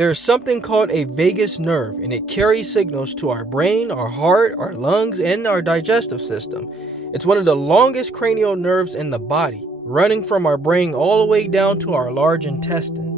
There is something called a vagus nerve, and it carries signals to our brain, our heart, our lungs, and our digestive system. It's one of the longest cranial nerves in the body, running from our brain all the way down to our large intestine.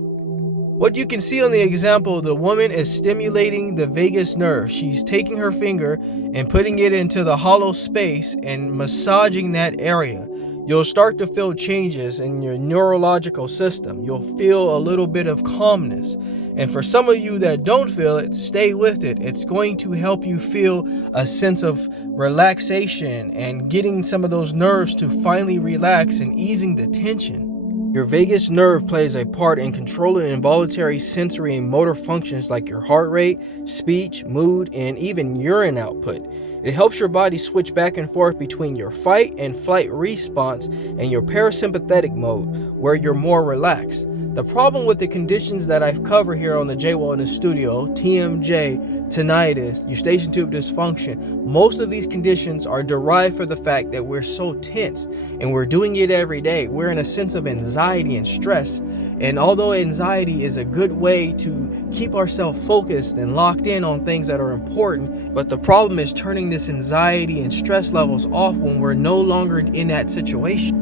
What you can see on the example, the woman is stimulating the vagus nerve. She's taking her finger and putting it into the hollow space and massaging that area. You'll start to feel changes in your neurological system. You'll feel a little bit of calmness. And for some of you that don't feel it, stay with it. It's going to help you feel a sense of relaxation and getting some of those nerves to finally relax and easing the tension. Your vagus nerve plays a part in controlling involuntary sensory and motor functions like your heart rate, speech, mood, and even urine output. It helps your body switch back and forth between your fight and flight response and your parasympathetic mode, where you're more relaxed. The problem with the conditions that I've covered here on the J Wellness Studio, TMJ, tinnitus, Eustachian Tube Dysfunction, most of these conditions are derived from the fact that we're so tense and we're doing it every day. We're in a sense of anxiety and stress. And although anxiety is a good way to keep ourselves focused and locked in on things that are important, but the problem is turning this anxiety and stress levels off when we're no longer in that situation.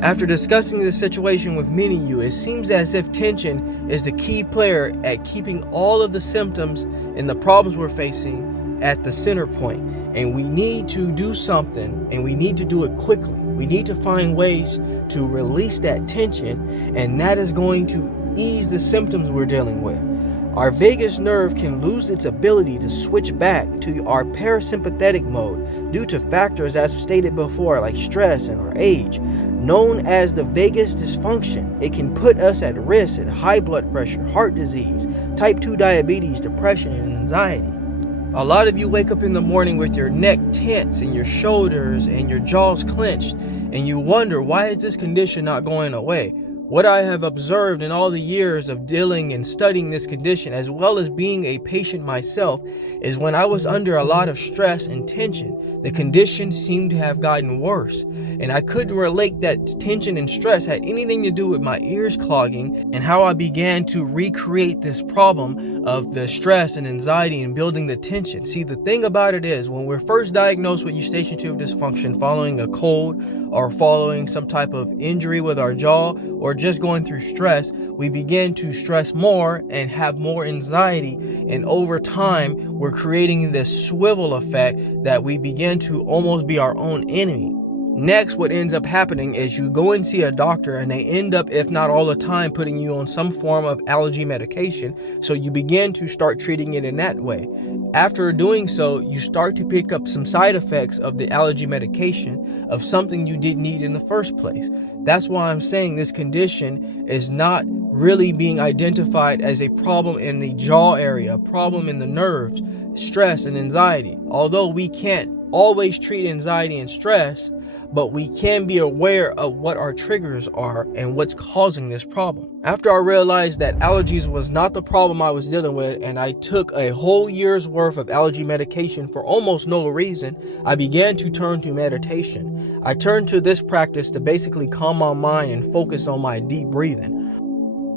After discussing this situation with many of you, it seems as if tension is the key player at keeping all of the symptoms and the problems we're facing at the center point. And we need to do something, and we need to do it quickly. We need to find ways to release that tension, and that is going to ease the symptoms we're dealing with. Our vagus nerve can lose its ability to switch back to our parasympathetic mode due to factors as stated before, like stress and our age. Known as the vagus dysfunction, it can put us at risk of high blood pressure, heart disease, type 2 diabetes, depression, and anxiety. A lot of you wake up in the morning with your neck tense and your shoulders and your jaws clenched, and you wonder, why is this condition not going away? What I have observed in all the years of dealing and studying this condition, as well as being a patient myself, is when I was under a lot of stress and tension, the condition seemed to have gotten worse. And I couldn't relate that tension and stress had anything to do with my ears clogging and how I began to recreate this problem of the stress and anxiety and building the tension. See, the thing about it is, when we're first diagnosed with Eustachian Tube Dysfunction following a cold or following some type of injury with our jaw or just going through stress, we begin to stress more and have more anxiety, and over time we're creating this swivel effect that we begin to almost be our own enemy. Next, what ends up happening is you go and see a doctor, and they end up, if not all the time, putting you on some form of allergy medication, so you begin to start treating it in that way. After doing so, you start to pick up some side effects of the allergy medication of something you didn't need in the first place. That's why I'm saying this condition is not really being identified as a problem in the jaw area, a problem in the nerves, stress and anxiety. Although we can't always treat anxiety and stress, but we can be aware of what our triggers are and what's causing this problem. After I realized that allergies was not the problem I was dealing with, and I took a whole year's worth of allergy medication for almost no reason, I began to turn to meditation. I turned to this practice to basically calm my mind and focus on my deep breathing.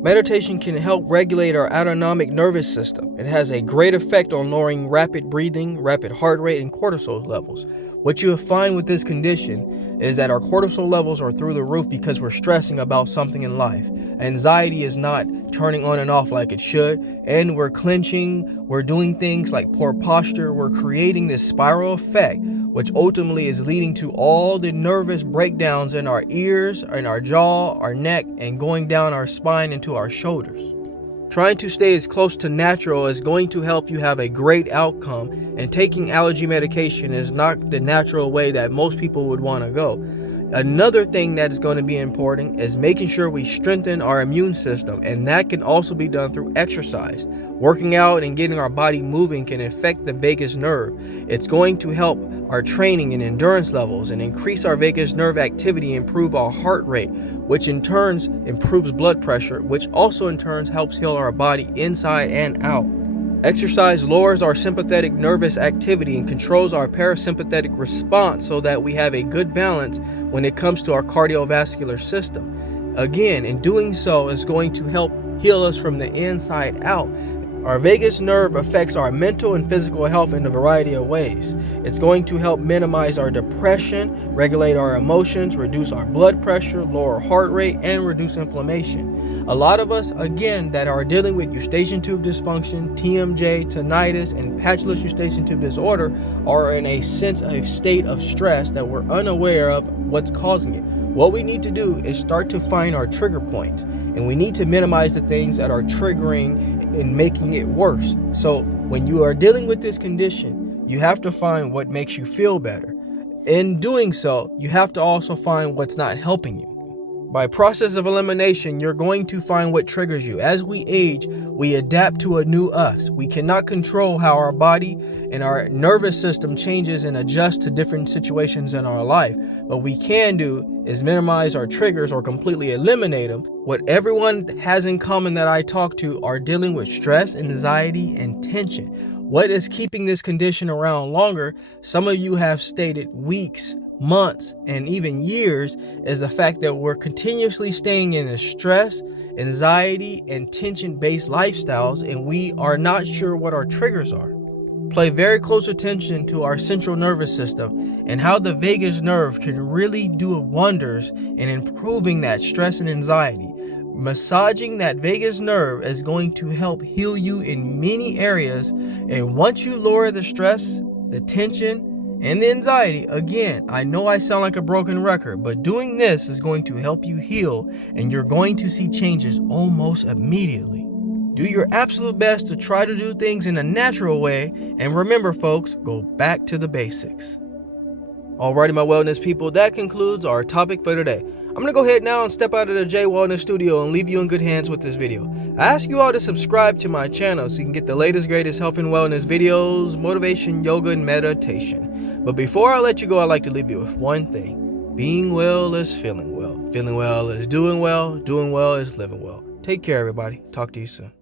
Meditation can help regulate our autonomic nervous system. It has a great effect on lowering rapid breathing, rapid heart rate, and cortisol levels. What you'll find with this condition is that our cortisol levels are through the roof because we're stressing about something in life. Anxiety is not turning on and off like it should, and we're clenching, we're doing things like poor posture, we're creating this spiral effect, which ultimately is leading to all the nervous breakdowns in our ears, in our jaw, our neck, and going down our spine into our shoulders. Trying to stay as close to natural is going to help you have a great outcome, and taking allergy medication is not the natural way that most people would want to go. Another thing that is going to be important is making sure we strengthen our immune system, and that can also be done through exercise. Working out and getting our body moving can affect the vagus nerve. It's going to help our training and endurance levels and increase our vagus nerve activity, improve our heart rate, which in turn improves blood pressure, which also in turn helps heal our body inside and out. Exercise lowers our sympathetic nervous activity and controls our parasympathetic response so that we have a good balance when it comes to our cardiovascular system. Again, in doing so is going to help heal us from the inside out. Our vagus nerve affects our mental and physical health in a variety of ways. It's going to help minimize our depression, regulate our emotions, reduce our blood pressure, lower heart rate, and reduce inflammation. A lot of us, again, that are dealing with Eustachian Tube Dysfunction, TMJ, tinnitus, and patulous Eustachian Tube disorder are in a state of stress that we're unaware of what's causing it. What we need to do is start to find our trigger points, and we need to minimize the things that are triggering and making it worse. So when you are dealing with this condition, you have to find what makes you feel better. In doing so, you have to also find what's not helping you. By process of elimination, you're going to find what triggers you. As we age, we adapt to a new us. We cannot control how our body and our nervous system changes and adjusts to different situations in our life. What we can do is minimize our triggers or completely eliminate them. What everyone has in common that I talk to are dealing with stress, anxiety, and tension. What is keeping this condition around longer? Some of you have stated weeks, months, and even years, is the fact that we're continuously staying in a stress, anxiety, and tension-based lifestyles, and we are not sure what our triggers are. Pay very close attention to our central nervous system and how the vagus nerve can really do wonders in improving that stress and anxiety. Massaging that vagus nerve is going to help heal you in many areas, and once you lower the stress, the tension, and the anxiety, again, I know I sound like a broken record, but doing this is going to help you heal, and you're going to see changes almost immediately. Do your absolute best to try to do things in a natural way, and remember folks, go back to the basics. Alrighty, my wellness people, that concludes our topic for today. I'm going to go ahead now and step out of the J Wellness Studio and leave you in good hands with this video. I ask you all to subscribe to my channel so you can get the latest, greatest health and wellness videos, motivation, yoga, and meditation. But before I let you go, I'd like to leave you with one thing. Being well is feeling well. Feeling well is doing well. Doing well is living well. Take care, everybody. Talk to you soon.